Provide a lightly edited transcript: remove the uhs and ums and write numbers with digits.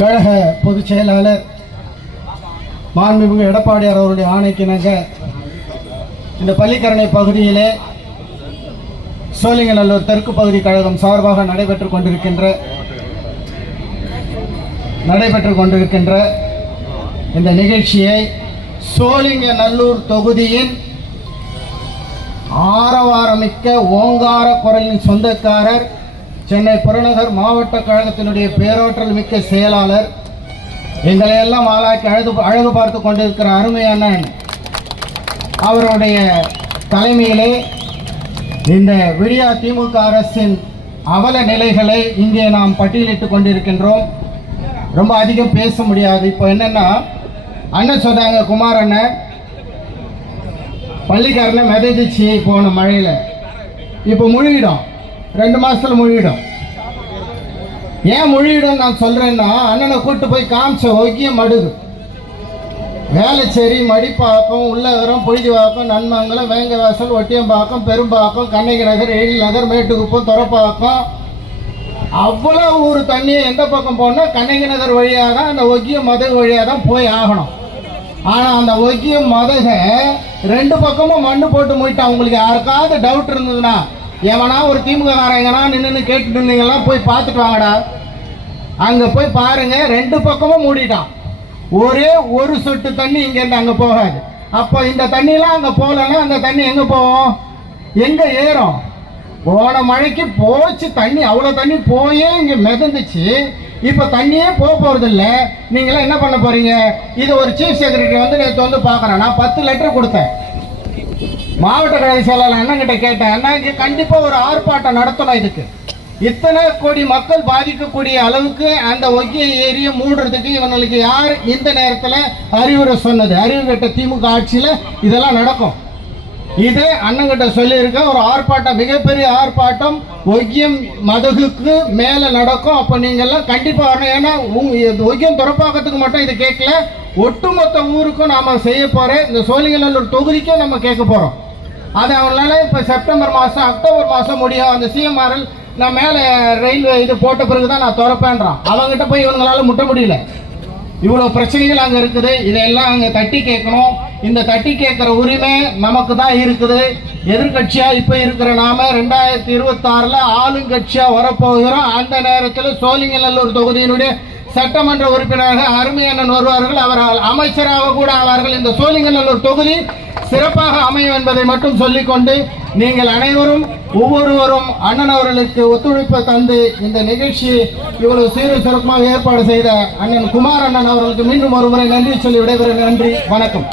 கழக பொதுச் செயலாளர் மாண்புமிகு எடப்பாடியார் அவருடைய ஆணைக்கிணங்க இந்த பள்ளிக்கரணை பகுதியிலே சோழிங்கநல்லூர் தெற்கு பகுதி கழகம் சார்பாக நடைபெற்றுக் கொண்டிருக்கின்ற இந்த நிகழ்ச்சியை சோழிங்கநல்லூர் தொகுதியின் ஆரவாரமிக்க ஓங்கார குரலின் சொந்தக்காரர், சென்னை புறநகர் மாவட்ட கழகத்தினுடைய பேரோற்றல் மிக்க செயலாளர், எங்களையெல்லாம் ஆளாக்கி அழகு பார்த்து கொண்டிருக்கிற அருமையான அவருடைய தலைமையிலே இந்த விடியா திமுக அரசின் அவல நிலைகளை இங்கே நாம் பட்டியலிட்டு கொண்டிருக்கின்றோம். ரொம்ப அதிகம் பேச முடியாது. இப்போ என்னன்னா, அண்ணன் சொன்னாங்க, குமார் அண்ணன் பள்ளிக்காரனை மிதந்துச்சு போன மழையில், இப்போ முழுகிடும், 2 மாதத்தில் முழுகிடும். ஏன் முழுகிடும் நான் சொல்கிறேன்னா, அண்ணனை கூப்பிட்டு போய் காமிச்ச ஒக்கிய மடுகு, வேளச்சேரி, மடிப்பாக்கம், உள்ளகரம், பொய்திவாக்கம், நன்மங்கலம், வேங்கவாசல், ஒட்டியம்பாக்கம், பெரும்பாக்கம், கண்ணகி நகர், எழில் நகர், மேட்டுக்குப்பம், துறப்பாக்கம், அவ்வளோ ஊர் தண்ணியை எந்த பக்கம் போனால் கண்ணகி நகர் வழியாக தான், அந்த ஒக்கிய மதகு வழியாக தான் போய் ஆகணும். ஆனால் அந்த ஒக்கிய மதக 2 பக்கமும் மண்ணு போட்டு மூடிட்டான். உங்களுக்கு யாருக்காவது டவுட் இருந்ததுன்னா, எவனா ஒரு திமுக காரங்கன்னா நின்று கேட்டுட்டு இருந்தீங்கன்னா போய் பார்த்துட்டு வாங்கடா. அங்கே போய் பாருங்க, 2 பக்கமும் மூடிட்டான். ஒரே ஒரு சொட்டு தண்ணி இங்கேருந்து அங்கே போகாது. அப்போ இந்த தண்ணியெலாம் அங்கே போகலன்னா அந்த தண்ணி எங்கே போகும், எங்கே ஏறும்? போன மழைக்கு போச்சு தண்ணி, அவ்வளோ தண்ணி போயே இங்கே மிதந்துச்சு. இப்போ தண்ணியே போகிறது இல்லை. நீங்களாம் என்ன பண்ண போறீங்க? இது ஒரு சீஃப் செக்ரட்டரி வந்து நேற்று வந்து பார்க்குறேன். நான் 10 லெட்டர் கொடுத்தேன். மாவட்ட கழக செயலாளர் அண்ணங்கிட்ட கேட்டேன், அண்ணா இங்கே கண்டிப்பாக ஒரு ஆர்ப்பாட்டம் நடத்தணும். இதுக்கு இத்தனை கோடி மக்கள் பாதிக்கக்கூடிய அளவுக்கு அந்த ஒக்கிய ஏரியை மூடுறதுக்கு இவங்களுக்கு யார் இந்த நேரத்தில் அறிவுரை சொன்னது? அறிவு கட்ட திமுக ஆட்சியில் இதெல்லாம் நடக்கும். இதே அண்ணங்கிட்ட சொல்லியிருக்க ஒரு ஆர்ப்பாட்டம், மிகப்பெரிய ஆர்ப்பாட்டம் ஒக்கியம் மதகுக்கு மேலே நடக்கும். அப்போ நீங்கள்லாம் கண்டிப்பாக வரணும். ஏன்னா ஒக்கியம் துறப்பாக்கத்துக்கு மட்டும் இது கேட்கல, ஒட்டுமொத்த ஊருக்கும் நாம் செய்ய போகிறேன். இந்த சோழிங்கநல்லூர் தொகுதிக்கும் நம்ம கேட்க போகிறோம். அது அவங்களால இப்போ செப்டம்பர் மாதம், அக்டோபர் மாதம் முடியும். அந்த சிஎம்ஆர்எல் நான் மேலே ரயில்வே இது போட்ட பிறகு தான் நான் திறப்பேன்றான். அவங்ககிட்ட போய் இவங்களால முட்ட முடியல. இவ்வளோ பிரச்சனைகள் அங்கே இருக்குது. இதையெல்லாம் அங்கே தட்டி கேட்கணும். இந்த தட்டி கேட்குற உரிமை நமக்கு தான் இருக்குது. எதிர்கட்சியாக இப்போ இருக்கிற நாம 2026 ஆளுங்கட்சியாக வரப்போகிறோம். அந்த நேரத்தில் சோழிங்கநல்லூர் தொகுதியினுடைய சட்டமன்ற உறுப்பினராக அருமையண்ணன் வருவார்கள். அவர்கள் அமைச்சராக கூட ஆவார்கள். இந்த சோழிங்கநல்லூர் தொகுதி சிறப்பாக அமையும் என்பதை மட்டும் சொல்லிக்கொண்டு, நீங்கள் அனைவரும் ஒவ்வொருவரும் அண்ணன் அவர்களுக்கு ஒத்துழைப்பை தந்து இந்த நிகழ்ச்சியை இவ்வளவு சீரும் சிறப்பாக ஏற்பாடு செய்த அண்ணன் குமார் அண்ணன் அவர்களுக்கு மீண்டும் ஒருமுறை நன்றி சொல்லி விடைபெறுகிறேன். நன்றி, வணக்கம்.